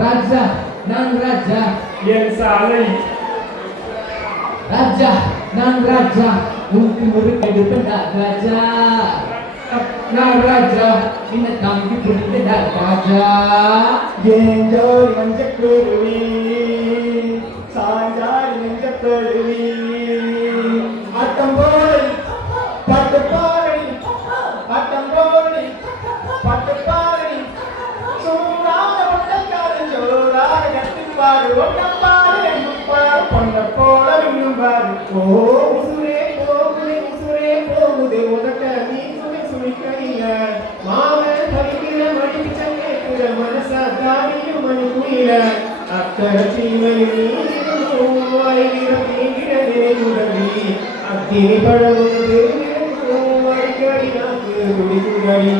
Raja, nan raja, yang saleh. Raja, nan raja, mungkin murid hidup tidak gajah. Nan raja, binatang hidup tidak gajah. Yang jari menjak berwi, sanjari menjak berwi. Atam boleh, pada boleh, atam boleh, pada boleh. Surah bertekad jorah, ganti baru, ganti baru, lupa, pondok pola minum baru. Oh, sore, dewa kami, suri kaya. Mama, hari kira mari cakap, kira mana sadari, mana kuila. Akar cima ini, ai kira dene mudali. Akhi pada mudali, ai kira nak mudali.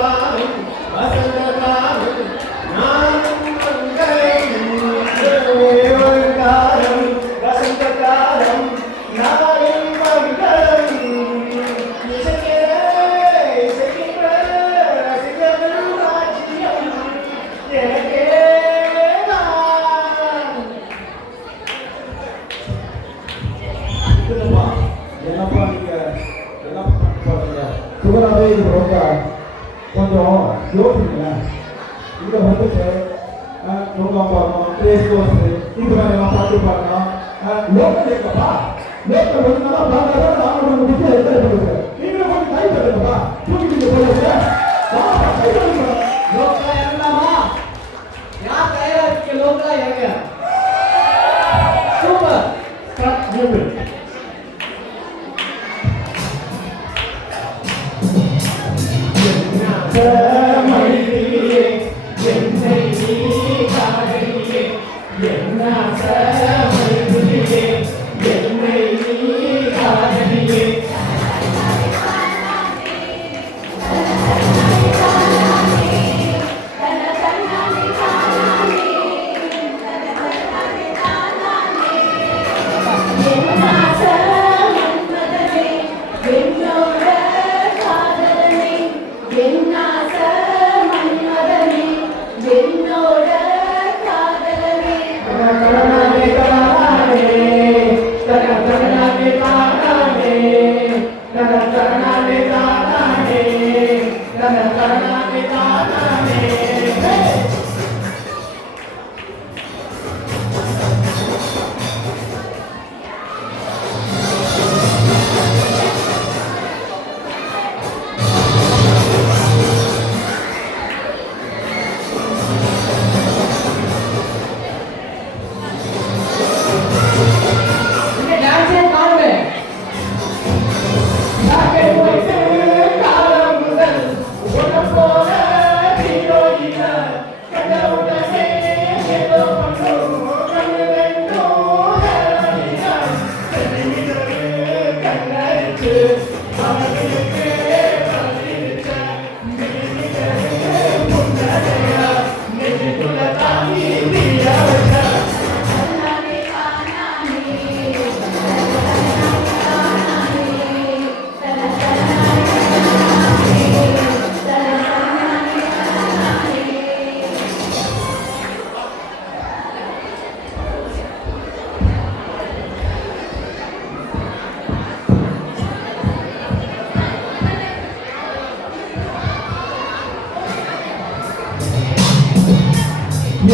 காலம் வசந்த காலம் நானும் மங்களம் ஒரு காலம் வசந்த காலம் நானும் மங்களம் இசைக்கிற இசைக்கிற ரசிகர்கள் ராஜ்யம் எனக்கே என்னப்பா நீங்க என்ன பாருங்க சுகராவே இது ரொம்ப கொஞ்சம் யோசிங்க இங்க வந்துட்டு முருகன் பாடணும் ரேஸ் கோர்ஸ் இது மாதிரி எல்லாம் பாட்டு பாடணும் லோக்கல் இருக்கப்பா லோக்கல் வந்து நல்லா பாடாத நான் உங்க வீட்டில் எத்தனை கொடுக்குறேன் நீங்களும் கொஞ்சம் கை தட்டுங்கப்பா தூக்கிட்டு போயிருங்க கை தட்டுங்க லோக்கலா இறங்கலாமா? யார் தயாரா இருக்கீங்க? லோக்கலா இறங்க. சூப்பர். ஸ்டார்ட் மூவ்மெண்ட் மொழியே என்னை நீ காதலியே என்ன மொழியே என்னை நீ காதலியே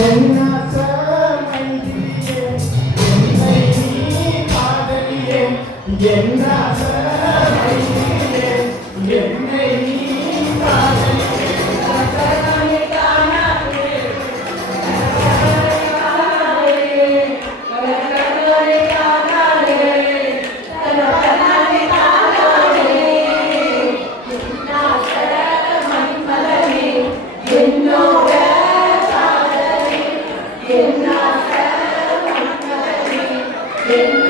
என்ன மைதிலியே என்னை நீ காதலியே என்ன மைதிலியே என்னை நீ காதலியே கரணே காணாதே கரணே காணாதே கரணே காணாதே நாசர மன்மதனே என்னோட என்ன